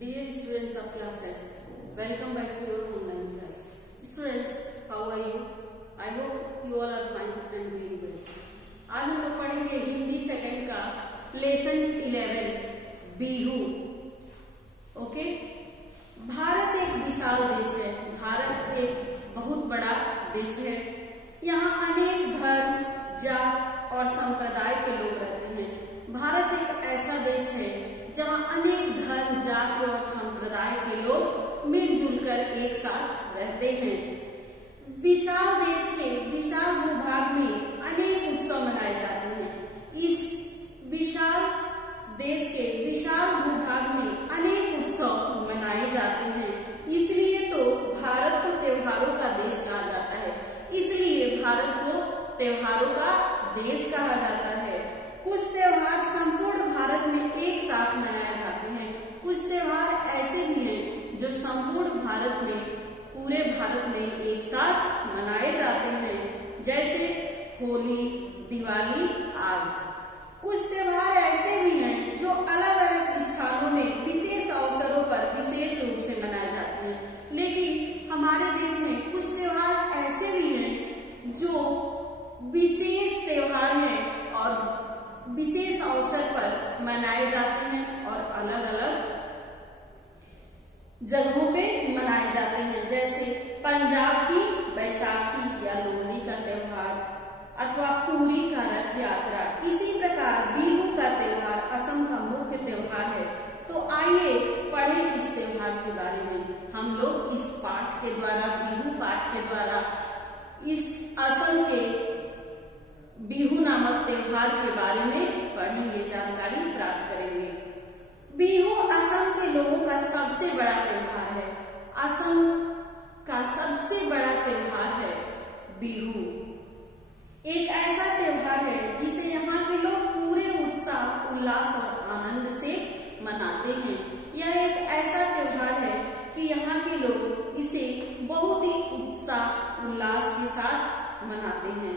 Dear students of class 8, welcome back to your online class. Students, how are you? I hope you all are fine and doing well. आज हम लोग पढ़ेंगे Hindi second का lesson 11 Bihu. Okay. Bharat एक विशाल देश है. भारत एक बहुत बड़ा देश है. यहाँ अनेक धर्म, जात और संप्रदाय के लोग रहते हैं. भारत एक ऐसा देश है जहाँ अनेक धर्म, जाति और संप्रदाय के लोग मिलजुल कर एक साथ रहते हैं. विशाल देश के विशाल भूभाग में अनेक उत्सव मनाए जाते हैं. इस विशाल देश के विशाल भूभाग में अनेक उत्सव मनाए जाते हैं. इसलिए तो भारत को त्योहारों का देश कहा जाता है. इसलिए भारत को त्योहारों का देश कहा जाता है. कुछ त्योहार संपूर्ण भारत में एक साथ मनाए जाते हैं. कुछ त्योहार ऐसे भी हैं जो संपूर्ण भारत में, पूरे भारत में एक साथ मनाए जाते हैं, जैसे होली, दिवाली आदि. कुछ त्योहार ऐसे भी हैं जो अलग अलग स्थानों में विशेष अवसरों पर विशेष रूप से मनाए जाते हैं. लेकिन हमारे देश में कुछ त्योहार ऐसे भी हैं जो विशेष त्योहार हैं और विशेष अवसर पर मनाए जाते हैं और अलग अलग जगहों पे मनाए जाते हैं, जैसे पंजाब की बैसाखी या लोहड़ी का त्योहार अथवा पुरी का रथ यात्रा. इसी प्रकार बिहू का त्योहार असम का मुख्य त्योहार है. तो आइए पढ़ें इस त्योहार के बारे में. हम लोग इस पाठ के द्वारा, बिहू पाठ के द्वारा इस असम के बिहू नामक त्योहार के बारे में पढ़ेंगे, जानकारी प्राप्त करेंगे. बिहू असम के लोगों का सबसे बड़ा त्योहार है. असम का सबसे बड़ा त्योहार है बिहू. एक ऐसा त्योहार है जिसे यहाँ के लोग पूरे उत्साह, उल्लास और आनंद से मनाते हैं. यह एक ऐसा त्योहार है कि यहाँ के लोग इसे बहुत ही उत्साह, उल्लास के साथ मनाते हैं.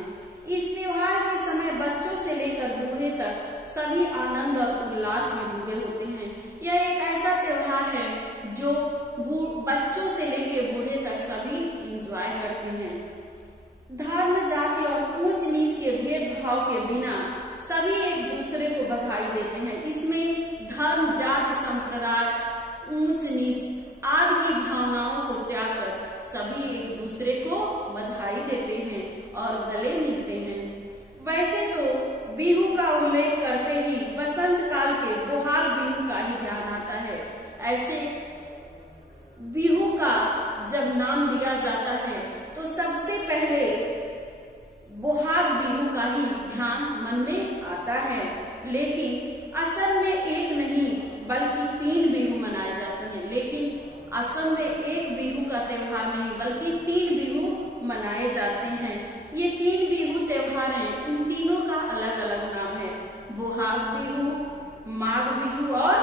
इस त्योहार के समय बच्चों से लेकर बूढ़े तक सभी आनंद और उल्लास में डूबे होते हैं. यह एक ऐसा त्योहार है जो बच्चों से लेकर बूढ़े तक सभी इंजॉय करते हैं. धर्म, जाति और ऊंच नीच के भेदभाव के बिना सभी एक दूसरे को बधाई देते हैं. इसमें धर्म, जाति, संप्रदाय, ऊंच नीच आदि की भावनाओं को त्याग कर सभी एक दूसरे को बधाई देते हैं और गले मिलते हैं. वैसे तो बिहू का उल्लेख करते ही बसंत काल के बोहाग बिहू का ही ध्यान आता है. ऐसे बिहू का जब नाम लिया जाता है तो सबसे पहले बोहाग बिहू का ही ध्यान मन में आता है. लेकिन असल में एक नहीं बल्कि 3 बिहू मनाए जाते हैं. लेकिन असम में एक बिहू का त्योहार नहीं बल्कि 3 बिहू मनाए जाते हैं. ये 3 बिहू त्योहार हैं. इन तीनों का अलग अलग नाम है. बोहाग बिहू, माघ बिहू और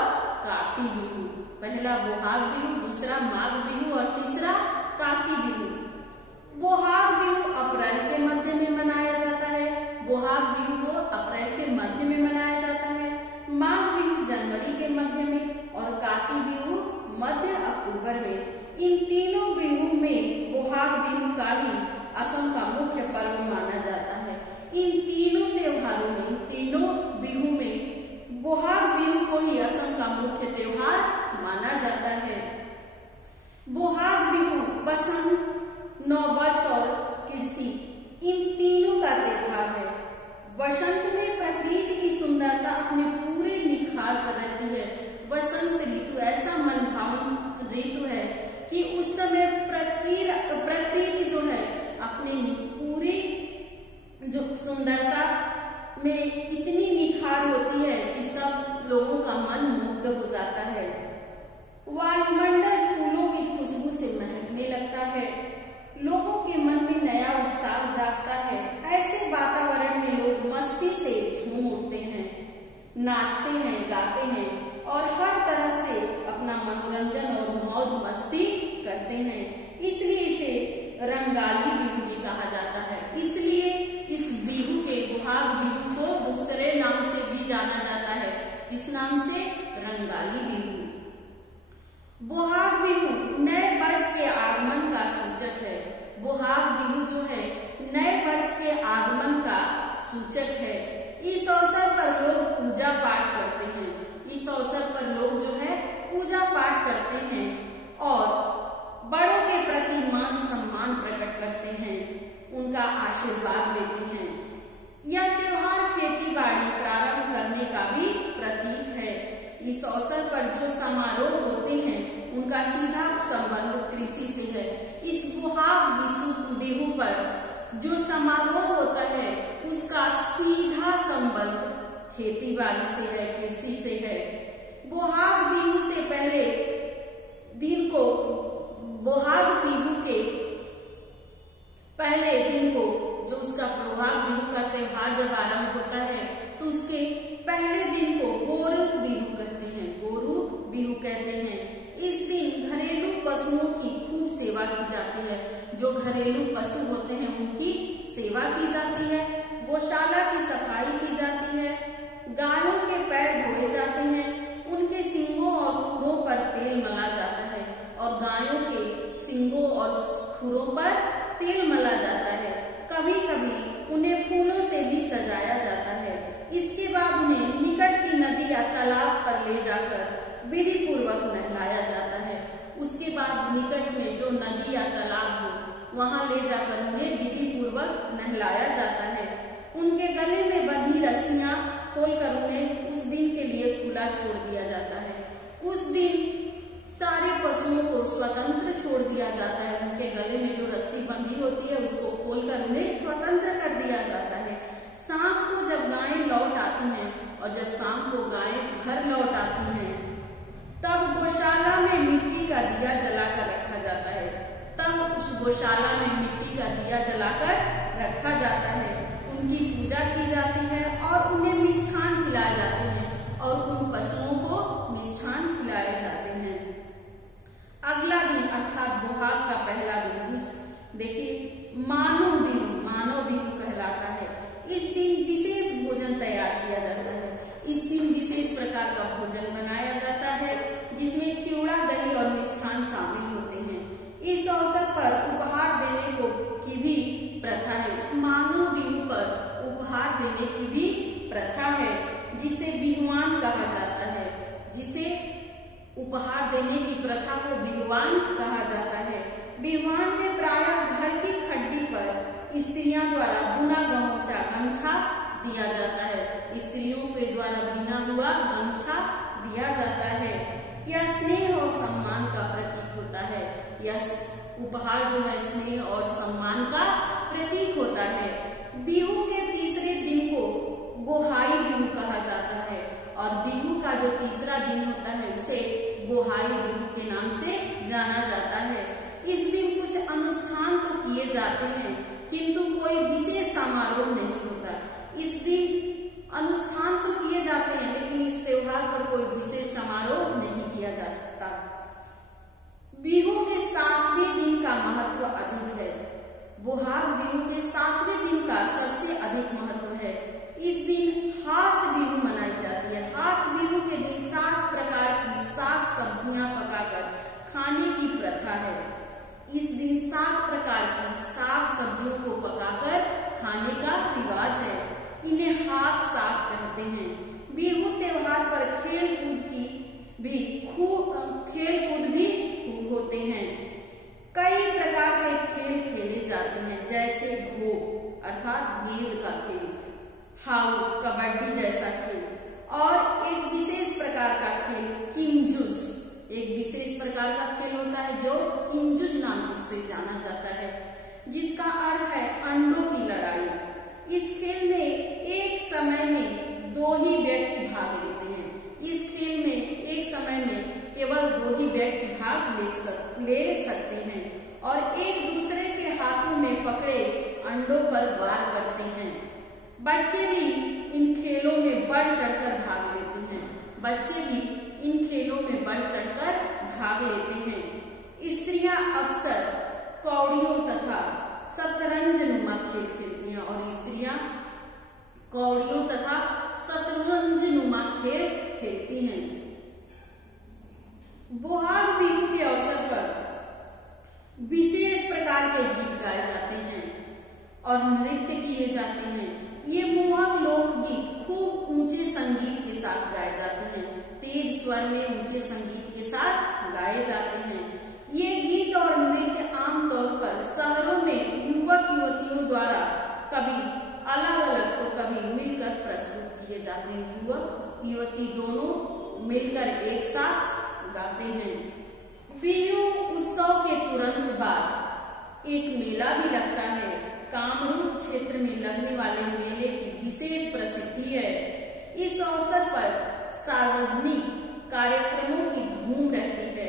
काती बिहू. पहला बोहाग बिहू, दूसरा माघ बिहू और तीसरा काती बिहू. बोहाग बिहू अप्रैल के मध्य में मनाया जाता है. बोहाग बिहू को अप्रैल के मध्य में मनाया जाता है. माघ बिहू जनवरी के मध्य में और काती बिहू मध्य अक्टूबर में. इन तीनों बिहू में बोहाग बिहू का ही असम का मुख्य पर्व माना जाता है. इन तीनों त्योहारों में, तीनों बिहू में बोहाग बिहू को ही असम का मुख्य त्योहार माना जाता है. बोहाग बिहू बसंत, नववर्ष और कृषि इन तीनों का त्योहार है. वसंत में प्रकृति की सुंदरता अपने पूरे निखार पर रहती है. वसंत ऋतु ऐसा मनभावन ऋतु है कि उस समय प्रकृति जो है अपने पूरी जो सुंदरता में इतनी निखार होती है कि सब लोगों का मन मुग्ध हो जाता है. वायुमंडल फूलों की खुशबू से महकने लगता है. लोगों के मन में नया उत्साह जागता है. ऐसे वातावरण में लोग मस्ती से झूम उठते हैं, नाचते हैं, गाते हैं और हर तरह से अपना मनोरंजन और मौज मस्ती करते हैं. इसलिए इसे रंगाली बिहू भी कहा जाता है. इसलिए इस बिहू के, बोहाग बिहू को दूसरे नाम से भी जाना जाता है. किस नाम से? रंगाली बिहू. बोहाग बिहू पर जो समारोह होता है उसका सीधा संबंध खेती बाड़ी से है, कृषि से है। बोहाग बिहू से पहले दिन को, बोहाग बिहू के पहले दिन को, जो उसका बोहाग बिहू का त्योहार जब आरंभ होता है तो उसके पहले दिन को गोरु बिहू कहते हैं, गोरु बिहू कहते हैं। इस दिन घरेलू पशुओं की खूब सेवा की जाती है। जो घरेलू पशु होते हैं उनकी सेवा की जाती है, गौशाला की सफाई की जाती है, गायों के पैर धोए जाते हैं, उनके सींगों और खुरों पर तेल मला जाता है और गायों के सींगों और खुरों पर तेल मला जाता है। कभी कभी उन्हें फूलों से भी सजाया जाता है। इसके बाद उन्हें निकट की नदी या तालाब पर ले जाकर विधि पूर्वक नहलाया जाता है। उसके बाद निकट में जो नदी या तालाब हो वहां ले जाकर उन्हें विधि पूर्वक नहलाया जाता है। उनके गले में बंधी रस्सियां खोलकर उन्हें उस दिन के लिए खुला छोड़ दिया जाता है। उस दिन सारे पशुओं को स्वतंत्र छोड़ दिया जाता है। उनके गले में जो रस्सी बंधी होती है उसको खोलकर उन्हें स्वतंत्र कर दिया जाता है। शाम को जब गायें लौट आती हैं और जब शाम को गायें घर लौट आती हैं तब गौशाला में मिट्टी का दिया जलाकर रखा जाता है। तब उस गौशाला में मिट्टी का दिया जलाकर रखा जाता है। उनकी पूजा की जाती है और उन्हें मिष्ठान खिलाए जाते हैं और उन पशुओं को मिष्ठान खिलाए जाते हैं। अगला दिन अर्थात बोहाग का पहला दिन देखिए मानव बिहू कहलाता है। इस दिन विशेष भोजन तैयार किया जाता है। इस दिन विशेष प्रकार का भोजन बनाया जाता है जिसमें चिवड़ा, दही और मिष्ठान शामिल होते हैं। इस अवसर पर उपहार देने को की भी प्रथा है। इस मानव बिहू पर उपहार देने की भी प्रथा है जिसे बिहुआन कहा जाता है। जिसे उपहार देने की प्रथा को बिहुआन कहा जाता है। बिहुआन में प्रायः घर की खड्डी पर स्त्रियों द्वारा बुना गमछा दिया जाता है। स्त्रियों के द्वारा बिना हुआ गमछा दिया जाता है। यह स्नेह और सम्मान का प्रतीक होता है। यह उपहार जो है स्नेह और सम्मान का प्रतीक होता है। बिहू के तीसरे दिन को बोहाई बिहू कहा जाता है और बिहू का जो तीसरा दिन होता है उसे बोहाई बिहू के नाम से जाना जाता है। इस दिन कुछ अनुष्ठान तो किए जाते हैं किंतु कोई विशेष समारोह नहीं होता। इस दिन अनुष्ठान तो किए जाते हैं लेकिन इस त्योहार पर कोई विशेष समारोह नहीं किया जा सकता। बिहू के 7वें दिन का महत्व अधिक है। बोहाग बिहू के 7वें दिन का सबसे अधिक महत्व है। इस दिन हाथ बिहू मनाई जाती है। हाथ बिहू के दिन 7 प्रकार की साग सब्जियां पकाकर खाने की प्रथा है। इस दिन 7 प्रकार की साग सब्जियों को पकाकर खाने का रिवाज है। इन्हें हाथ साग कहते हैं। बिहू त्योहार पर खेल कूद भी खूब होते हैं। कई प्रकार के खेल खेले जाते हैं जैसे घो अर्थात गेंद का खेल, हाउ कबड्डी जैसा खेल और एक विशेष प्रकार का खेल किंजुज। एक विशेष प्रकार का खेल होता है जो किंजुज नाम से जाना जाता है जिसका अर्थ है अंडों की लड़ाई। इस खेल में एक समय में 2 ही व्यक्ति भाग लेते हैं। इस खेल में एक समय में केवल 2 ही व्यक्ति भाग ले सकते हैं और एक दूसरे के हाथों में पकड़े अंडों पर वार करते हैं। बच्चे भी इन खेलों में बढ़ चढ़कर भाग लेते हैं। बच्चे भी इन खेलों में बढ़ चढ़कर भाग लेते हैं। स्त्रियां अक्सर कौड़ियों तथा शतरंज नुमा खेल खेलती हैं और स्त्रियां कौड़ियों तथा शतरंज नुमा खेल खेलती हैं। बोहाग बिहू के अवसर पर विशेष प्रकार के गीत गाए जाते हैं और नृत्य किए जाते हैं। ये मोहक लोकगीत खूब ऊंचे संगीत के साथ गाए जाते हैं। तेज स्वर में ऊंचे संगीत के साथ गाए जाते हैं। ये गीत और नृत्य आमतौर पर शहरों में युवक युवतियों द्वारा कभी अलग अलग तो कभी मिलकर प्रस्तुत किए जाते हैं। युवक युवती दोनों मिलकर एक साथ गाते हैं। बिहू उत्सव के तुरंत बाद एक मेला भी लगता है। कामरूप क्षेत्र में लगने वाले मेले की विशेष प्रसिद्धि है। इस अवसर पर सार्वजनिक कार्यक्रमों की धूम रहती है।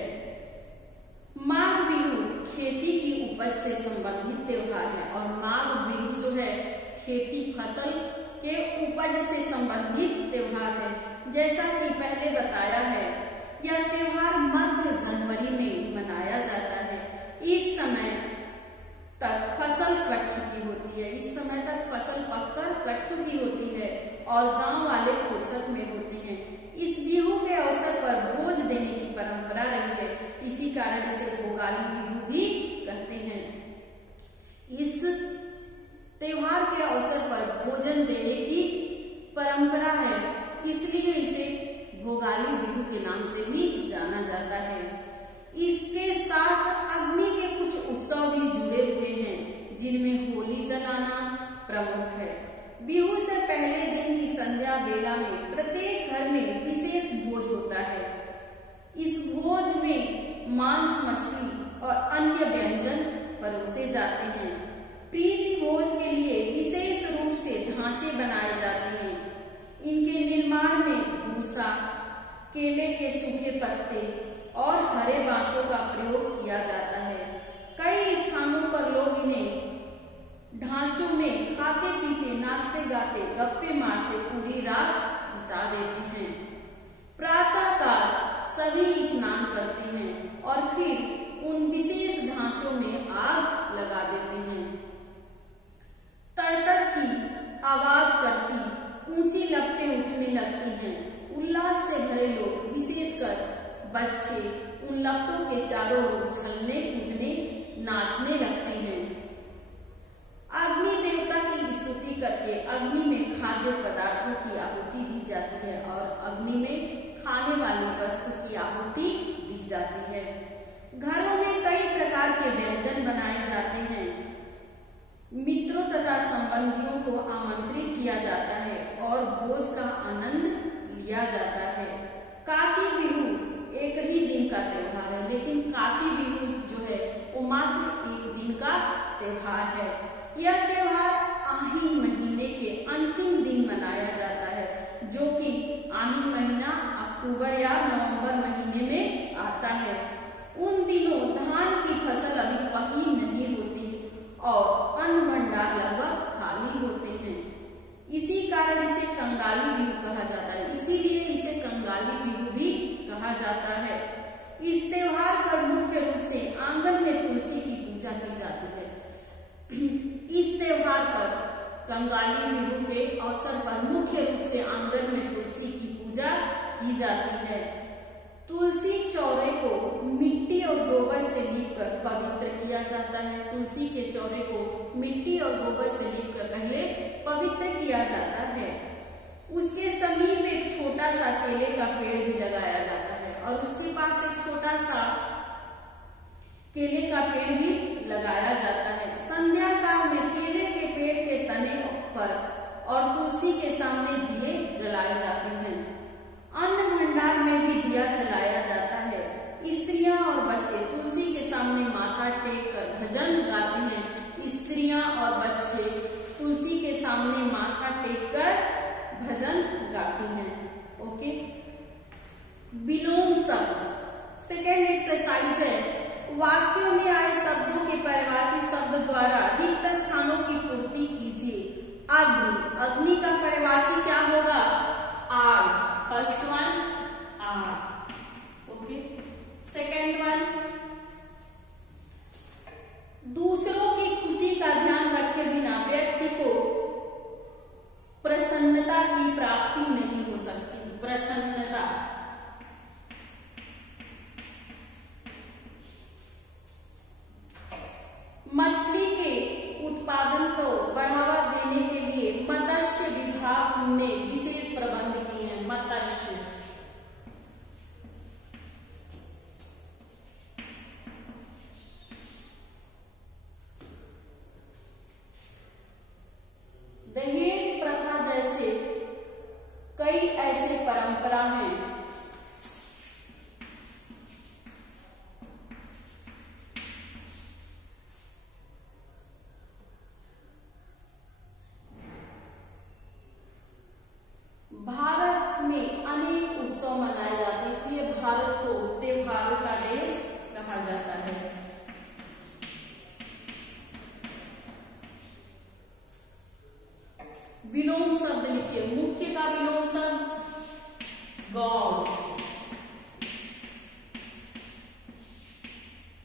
माघ बिहू खेती की उपज से संबंधित त्योहार है और माघ बिहू जो है खेती फसल के उपज से संबंधित त्योहार है। जैसा कि पहले बताया है, यह त्योहार मध्य जनवरी में मनाया जाता है। इस समय तक फसल कट चुकी होती है, इस समय तक फसल पककर कट चुकी होती है और गांव वाले फुर्सत में होते हैं। इस बिहू के अवसर पर बोझ देने की परंपरा रही है, इसी कारण इसे भोगाली बिहू भी कहते हैं। इस त्योहार के अवसर पर भोजन देने की परंपरा है, इसलिए इसे भोगाली बिहू के नाम से भी जाना जाता है। इसके साथ अग्नि के कुछ उत्सव भी जुड़े हुए हैं, जिनमें होली जलाना प्रमुख है। बिहू से पहले दिन की संध्या बेला में प्रत्येक घर में विशेष भोज होता है। इस भोज में मांस, मछली और अन्य व्यंजन परोसे जाते हैं। प्रीति भोज के लिए विशेष रूप से ढांचे बनाए जाते हैं। इनके निर्माण में भूसा, केले के सूखे पत्ते और हरे बांसों का प्रयोग किया जाता है। कई स्थानों पर लोग इन्हें ढांचों में खाते पीते, नाचते गाते, गप्पे मारते पूरी रात बिता देते हैं। प्रातः काल सभी स्नान करते हैं और फिर उन विशेष ढांचों में आग लगा देते हैं। तड़तड़ की आवाज करती ऊंची लपटें उठने लगती हैं। उल्लास से भरे लोग, विशेषकर बच्चे, उन लपटों के चारों ओर उछलने कूदने नाचने लगते हैं। अग्नि देवता की स्तुति करके अग्नि में खाद्य पदार्थों की आहुति दी जाती है और अग्नि में खाने वाली वस्तु की आहुति दी जाती है। घरों में कई प्रकार के व्यंजन बनाए जाते हैं। मित्रों तथा संबंधियों को आमंत्रित किया जाता है और भोज का आनंद लिया जाता है। काती बिहू एक ही दिन का त्योहार है, लेकिन काती बिहू जो है वो मात्र एक दिन का त्योहार है। यह त्योहार आहिन महीने के अंतिम दिन मनाया जाता है, जो कि आहिन महीना अक्टूबर या नवंबर महीने में आता है। उन दिनों धान की फसल अभी पकी नहीं होती और अन्न भंडार लगभग खाली होते हैं। इसी कारण इसे कंगाली बिहू कहा जाता है, इसीलिए इसे कंगाली बिहू भी कहा जाता है। इस त्योहार पर मुख्य रूप से आंगन में तुलसी की पूजा की जाती है। इस त्योहार पर कंगाली बिहू के अवसर पर मुख्य रूप से आंगन में तुलसी की पूजा की जाती है। तुलसी चौरे को मिट्टी और गोबर से लीपकर पवित्र किया जाता है। तुलसी के चौरे को मिट्टी और गोबर से लीपकर पहले पवित्र किया जाता है। उसके समीप एक छोटा सा केले का पेड़ भी लगाया जाता है और उसके पास एक छोटा सा केले का पेड़ भी लगाया जाता है। संध्या काल में केले के पेड़ के तने पर और तुलसी के सामने दिए जलाए जाते हैं। अन्न भंडार में भी दिया जलाया जाता है। स्त्रियां और बच्चे तुलसी के सामने माथा टेक कर भजन गाते हैं। स्त्रियां और बच्चे तुलसी के सामने माथा टेक कर भजन गाते हैं। ओके, विलोम शब्द सेकेंड एक्सरसाइज है। वाक्यों में आए शब्दों के पर्यायवाची शब्द द्वारा रिक्त स्थानों की पूर्ति कीजिए। अग्नि, अग्नि का पर्यायवाची क्या होगा? आग। फर्स्ट वन आग, ओके। सेकेंड वन, दूसरों की खुशी का ध्यान रखे बिना व्यक्ति को प्रसन्नता की प्राप्ति नहीं हो सकती। प्रसन्नता। मछली के उत्पादन को बढ़ावा देने के लिए मत्स्य विभाग ने विशेष प्रबंध किए हैं। मत्स्य, दहेज प्रथा जैसे कई ऐसे परंपरा हैं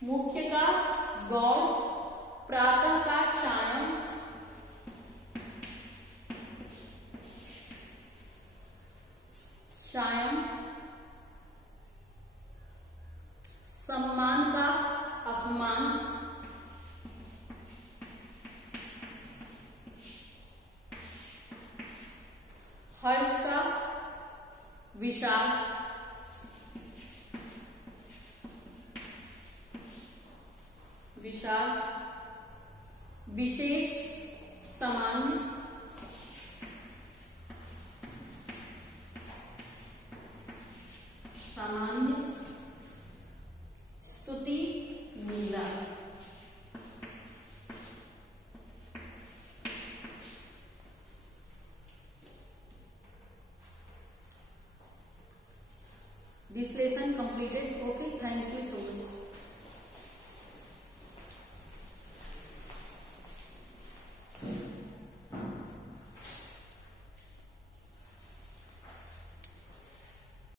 मुख्य का गौण, प्रातः का सायं, सम्मान का अपमान, हर्ष का विषाद, विशेष सामान्य,